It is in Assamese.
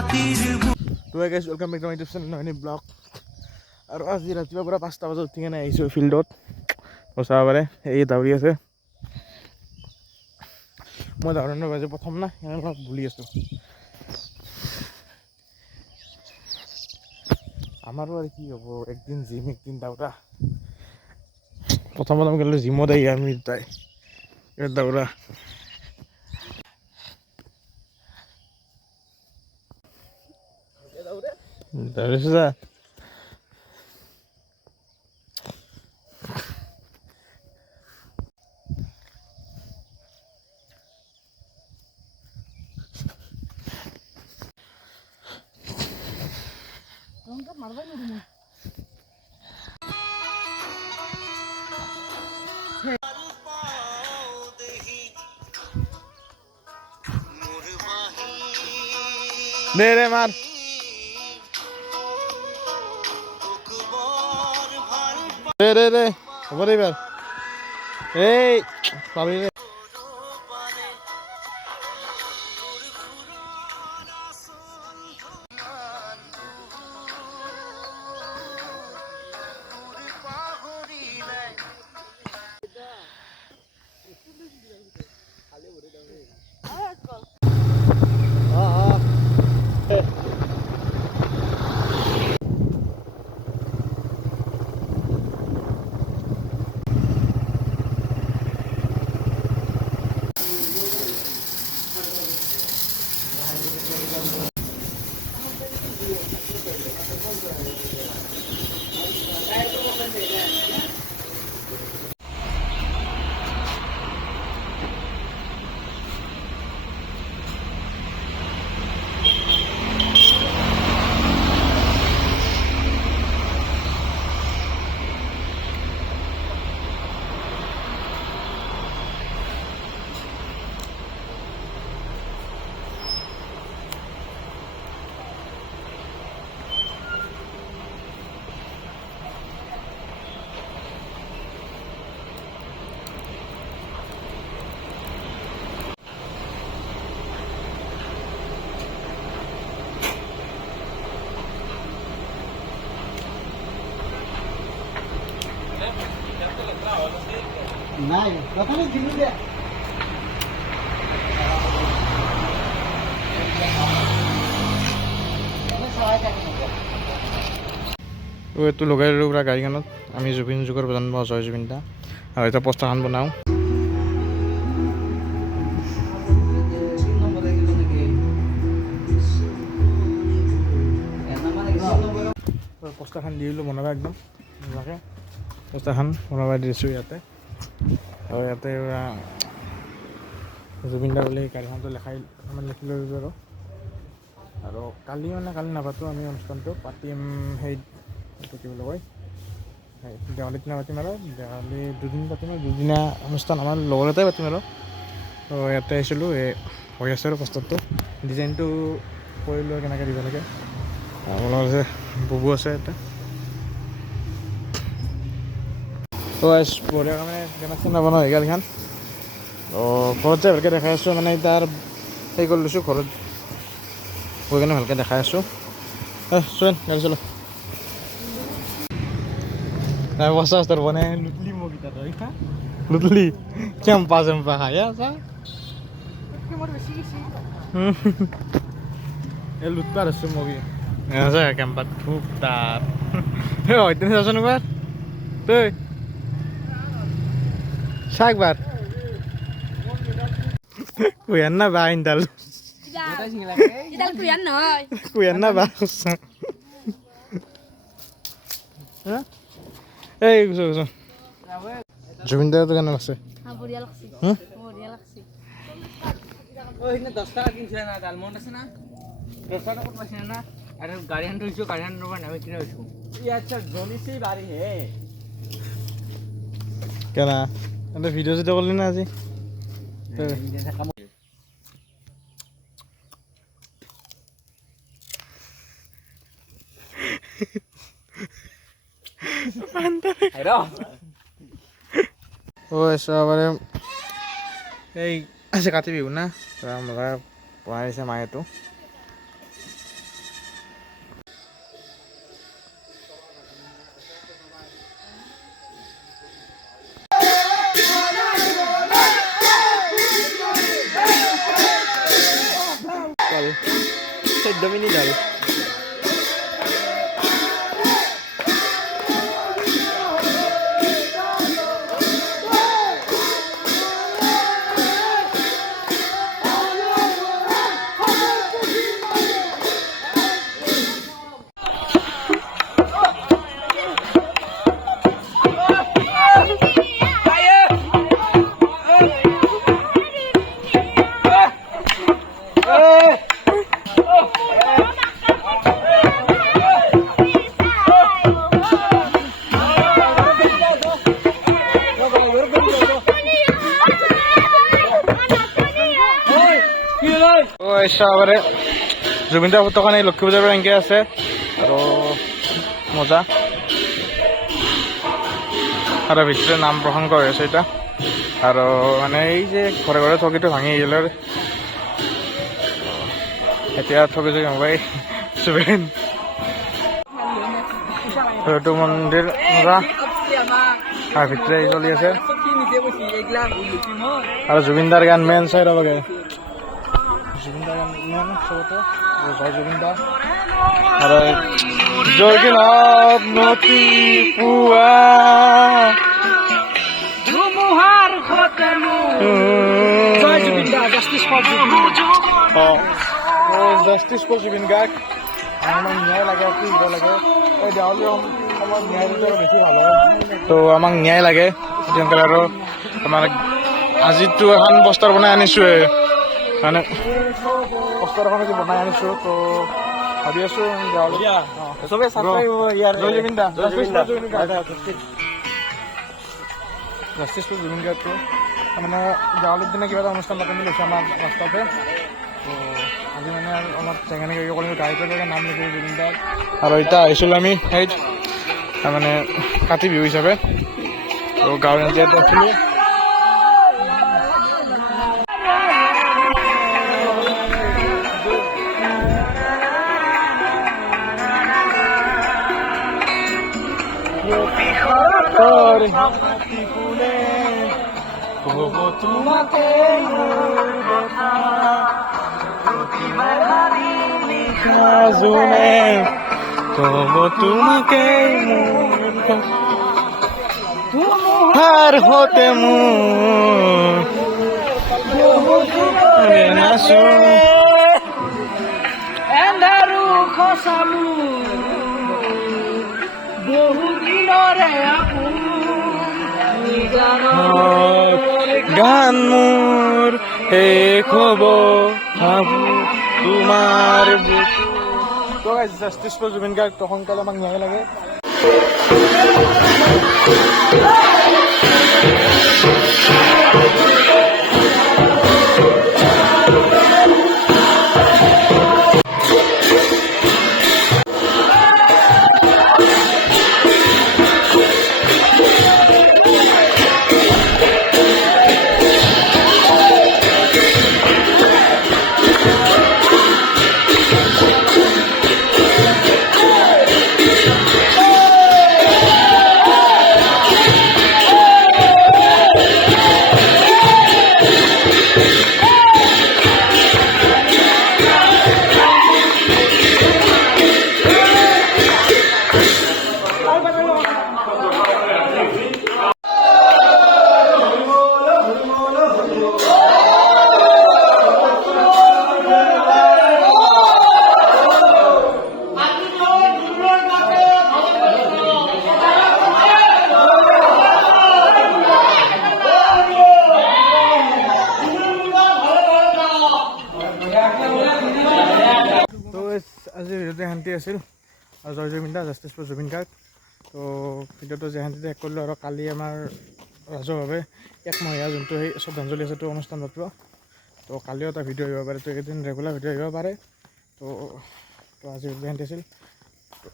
তো guys welcome back to my YouTube channel Nayani blog. আৰু আজি ৰাতিপুৱা পৰা 5টা বজাত উঠি কেনে আহিছোঁ ফিল্ডত। চাব পাৰে এই দাউৰি আছে। মই দাউৰণি বাজে প্ৰথম না সেইকাৰণে অলপ ভুলি আছোঁ। আমাৰো আৰু কি হ'ব, একদিন জিম একদিন দাউৰা। প্ৰথম গ'লো জিমত আহি আমি দুটাই দাউৰা। দাউৰিছোঁ যা। দে ৰে মাৰ দে দে হ'ব দে এইবাৰ এই পাবি ৰে। নাই তথাপি দিলো দে এইটো লগাই দিলোঁ পুৰা গাড়ীখনত। আমি জুবিন যুগৰ প্ৰজন্ম জয় জুবিন দা। আৰু এটা পোষ্টাৰখন বনাওঁ। পোষ্টাৰখন দি দিলোঁ বনাব একদম ধুনীয়াকৈ। পোষ্টাৰখন বনাব দিছোঁ ইয়াতে। আৰু ইয়াতে জুবিন দা বুলি গাড়ীখনটো লেখাই মানে লিখি লৈ আৰু কালি নাপাতোঁ আমি অনুষ্ঠানটো পাতিম। সেই এইটো কি বুলি কয়, দেৱালীৰ দিনা পাতিম। আৰু দেৱালী দুদিন পাতিম আৰু দুদিনা অনুষ্ঠান আমাৰ লগৰ এটাই পাতিম আৰু। তো ইয়াতে আহিছিলোঁ হৈ আছে আৰু পোষ্টাৰটো ডিজাইনটো কৰি লৈ কেনেকৈ দিব লাগে। মোৰ লগত আছে বুবু আছে ইয়াতে। তো বঢ়িয়াকৈ মানে কেনে চিনাব নহয় গাড়ীখন। ঘৰত যাই ভালকৈ দেখাই আছোঁ। মানে এতিয়া সেই কৰি লৈছোঁ, ঘৰত গৈ কেনে ভালকৈ দেখাই আছোঁ। চোন গাড়ী চলা বস্তা বস্তাৰ বনাই লুটলি মোক এতিয়া লুটলি কেম্পা চেম্পা খাই আছা। এই লুটপাৰ আছোঁ মগি আছে কেম্পাত খুব তাত হয়তো চাচোন একবাৰ তই চা একবাৰ কুয়ান না বা ইনডাল কুয়ান না বা এই গুছো জুবিন দাৰ দোকান আছে। কেনা ভিডিঅ' চিডিঅ' কৰিলি না আজি? এবাৰে এই কাতি বিহু না আমৰা বনাই দিছে মায়েতো 14 মিনিট হ'ল এবাৰে জুবিন দাৰ ফটোখন এই লক্ষী পূজাৰ পৰা এনেকৈ আছে আৰু মজা আৰু ভিতৰে নাম প্ৰসংগ হৈ আছে এতিয়া আৰু মানে এই যে ঘৰে ঘৰে ঠগিটো ভাঙি গ'ল এতিয়া ঠগি ঠগি মোবাইল জুবিন এইটো মন্দিৰ মজা আৰু ভিতৰে চলি আছে আৰু জুবিনদাৰ গান মেইন চাই ৰ'বগে জুবিনদাৰ গান ইমান চবতে জয় জুবিনদা আৰু জয়গিলাপ নদী পুৱা জাষ্টিছ ফৰ জুবিন গাৰ্গ আমাক ন্যায় লাগে কি দিব লাগে এই দেৱালী সময়ত ন্যায় দিলে বেছি ভাল হয় তো আমাক ন্যায় লাগে তেনেকৈ আৰু আমাৰ আজিতো এখন বস্তাৰ বনাই আনিছোঁৱে মানে বস্তাৰ এখন আজি বনাই আনিছোঁ তো ভাবি আছোঁ চবেই জয় জুবিন দা জাষ্টিছ ফৰ জুবিন গাৰ্গটো মানে দেৱালীৰ দিনা কিবা এটা অনুষ্ঠান পাতিম বুলি কৈছে আমাৰ ৰাস্তাতে তো আজি মানে অলপ জেগানি কিবা কৰিম গাড়ীটোৰ নাম লিখিলোঁ জুবিন দাৰ আৰু এতিয়া আহিছিলোঁ আমি সেই মানে কাতি বিহু হিচাপে তো গাঁৱৰ ইয়াতে আছিলোঁ তোমাকে জোনে কব তোমাকে হাৰ হতে নাচো এন্ধাৰু খচামু বহু দিনৰে গান মোৰ শেষ হ'ব ভাবো তোমাৰ তো জাষ্টিছ ফৰ জুবিন গাৰ্গ তো সোনকালে আমাক ন্যায় লাগে আজি ভিডিঅ'টো শান্তি আছিল আৰু জয় জুবিন দা জাষ্টিছ ফৰ জুবিন গাৰ্গ তো ভিডিঅ'টো যে শান্তিতে শেষ কৰিলোঁ আৰু কালি আমাৰ ৰাজহুৱাভাৱে একমহীয়া যোনটো সেই শ্ৰদ্ধাঞ্জলি আছে সেইটো অনুষ্ঠান পাতিব তো কালিও এটা ভিডিঅ' আহিব পাৰে তো এইকেইদিন ৰেগুলাৰ ভিডিঅ' আহিব পাৰে তো আজি ভিডিঅ' শান্তি আছিল তো